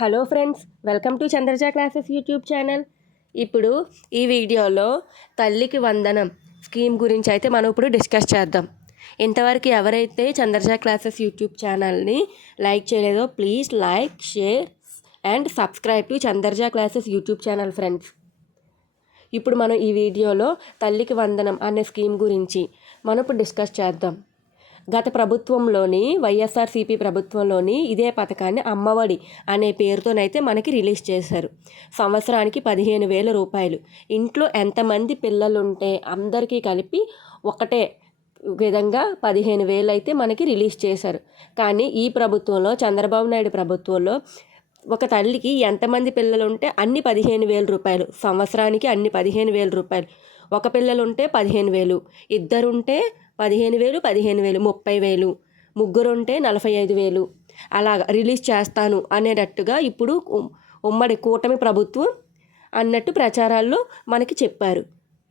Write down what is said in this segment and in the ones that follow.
Hello friends, welcome to Chandraja classes YouTube channel. ఇప్పుడు ఈ వీడియోలో తల్లికి వందనం స్కీమ్ గురించి అయితే మనం ఇప్పుడు డిస్కస్ చేద్దాం. ఇంతవరకు ఎవరైతే చంద్రజ క్లాసెస్ యూట్యూబ్ ఛానల్ని లైక్ చేయలేదో please like, share and subscribe to Chandraja classes YouTube channel friends. ఇప్పుడు మనం ఈ వీడియోలో తల్లికి వందనం అనే స్కీమ్ గురించి మనం ఇప్పుడు డిస్కస్ చేద్దాం. గత ప్రభుత్వంలోని వైఎస్ఆర్సీపీ ప్రభుత్వంలోని ఇదే పథకాన్ని అమ్మఒడి అనే పేరుతోనైతే మనకి రిలీజ్ చేశారు. సంవత్సరానికి 15,000 రూపాయలు. ఇంట్లో ఎంతమంది పిల్లలుంటే అందరికీ కలిపి ఒకటే విధంగా 15,000 అయితే మనకి రిలీజ్ చేశారు. కానీ ఈ ప్రభుత్వంలో, చంద్రబాబు నాయుడు ప్రభుత్వంలో ఒక తల్లికి ఎంతమంది పిల్లలు ఉంటే అన్ని 15,000 రూపాయలు, సంవత్సరానికి అన్ని 15,000 రూపాయలు. ఒక పిల్లలుంటే 15,000, ఇద్దరుంటే 15,000, 15,000, 30,000, ముగ్గురుంటే 45,000 అలాగా రిలీజ్ చేస్తాను అనేటట్టుగా ఇప్పుడు ఉమ్మడి కూటమి ప్రభుత్వం అన్నట్టు ప్రచారాల్లో మనకి చెప్పారు.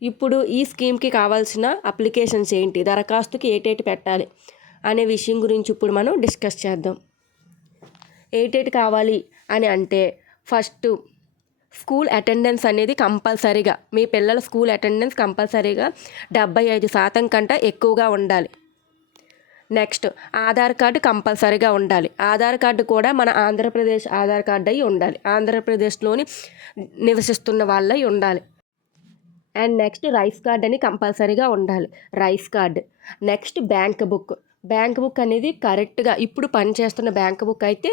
ఇప్పుడు ఈ స్కీమ్కి కావాల్సిన అప్లికేషన్స్ ఏంటి, దరఖాస్తుకి ఏటేటి పెట్టాలి అనే విషయం గురించి ఇప్పుడు మనం డిస్కస్ చేద్దాం. ఏటేటి కావాలి అని అంటే, ఫస్ట్ స్కూల్ అటెండెన్స్ అనేది కంపల్సరీగా, మీ పిల్లల స్కూల్ అటెండెన్స్ కంపల్సరీగా 75% కంటే ఎక్కువగా ఉండాలి. నెక్స్ట్ ఆధార్ కార్డు కంపల్సరీగా ఉండాలి. ఆధార్ కార్డు కూడా మన ఆంధ్రప్రదేశ్ ఆధార్ కార్డు అయి ఉండాలి. ఆంధ్రప్రదేశ్లోని నివసిస్తున్న వాళ్ళై ఉండాలి. అండ్ నెక్స్ట్ రైస్ కార్డ్ అని కంపల్సరీగా ఉండాలి, rice card. Next bank book అనేది కరెక్ట్గా ఇప్పుడు పనిచేస్తున్న బ్యాంక్ బుక్ అయితే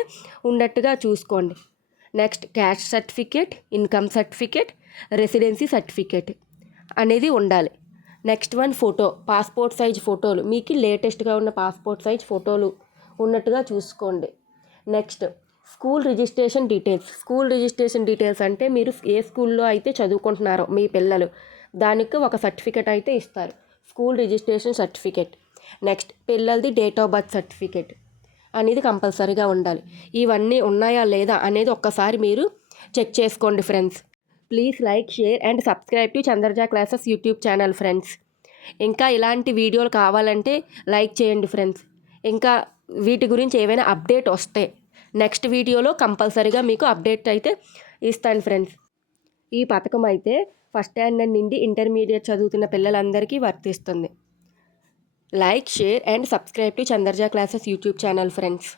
ఉన్నట్టుగా చూసుకోండి. Next caste certificate, income certificate, residency certificate అనేది ఉండాలి. Next one photo, passport size ఫోటోలు, మీకు లేటెస్ట్గా ఉన్న పాస్పోర్ట్ సైజ్ ఫోటోలు ఉన్నట్టుగా చూసుకోండి. నెక్స్ట్ స్కూల్ రిజిస్ట్రేషన్ డీటెయిల్స్ అంటే మీరు ఏ స్కూల్లో అయితే చదువుకుంటున్నారో మీ పిల్లలు, దానికి ఒక సర్టిఫికేట్ అయితే ఇస్తారు, స్కూల్ రిజిస్ట్రేషన్ సర్టిఫికేట్. నెక్స్ట్ పిల్లలది డేట్ ఆఫ్ బర్త్ సర్టిఫికేట్ అనేది కంపల్సరీగా ఉండాలి. ఇవన్నీ ఉన్నాయా లేదా అనేది ఒక్కసారి మీరు చెక్ చేసుకోండి friends. Please like, share and subscribe to Chandraja classes YouTube channel friends. ఇంకా ఇలాంటి వీడియోలు కావాలంటే లైక్ చేయండి ఫ్రెండ్స్. ఇంకా వీటి గురించి ఏవైనా అప్డేట్ వస్తే నెక్స్ట్ వీడియోలో కంపల్సరీగా మీకు అప్డేట్ అయితే ఇస్తాను ఫ్రెండ్స్. ఈ పథకం అయితే ఫస్ట్ స్టాండర్డ్ నుండి ఇంటర్మీడియట్ చదువుతున్న పిల్లలందరికీ వర్తిస్తుంది. Like, share and subscribe to Chandraja classes YouTube channel friends.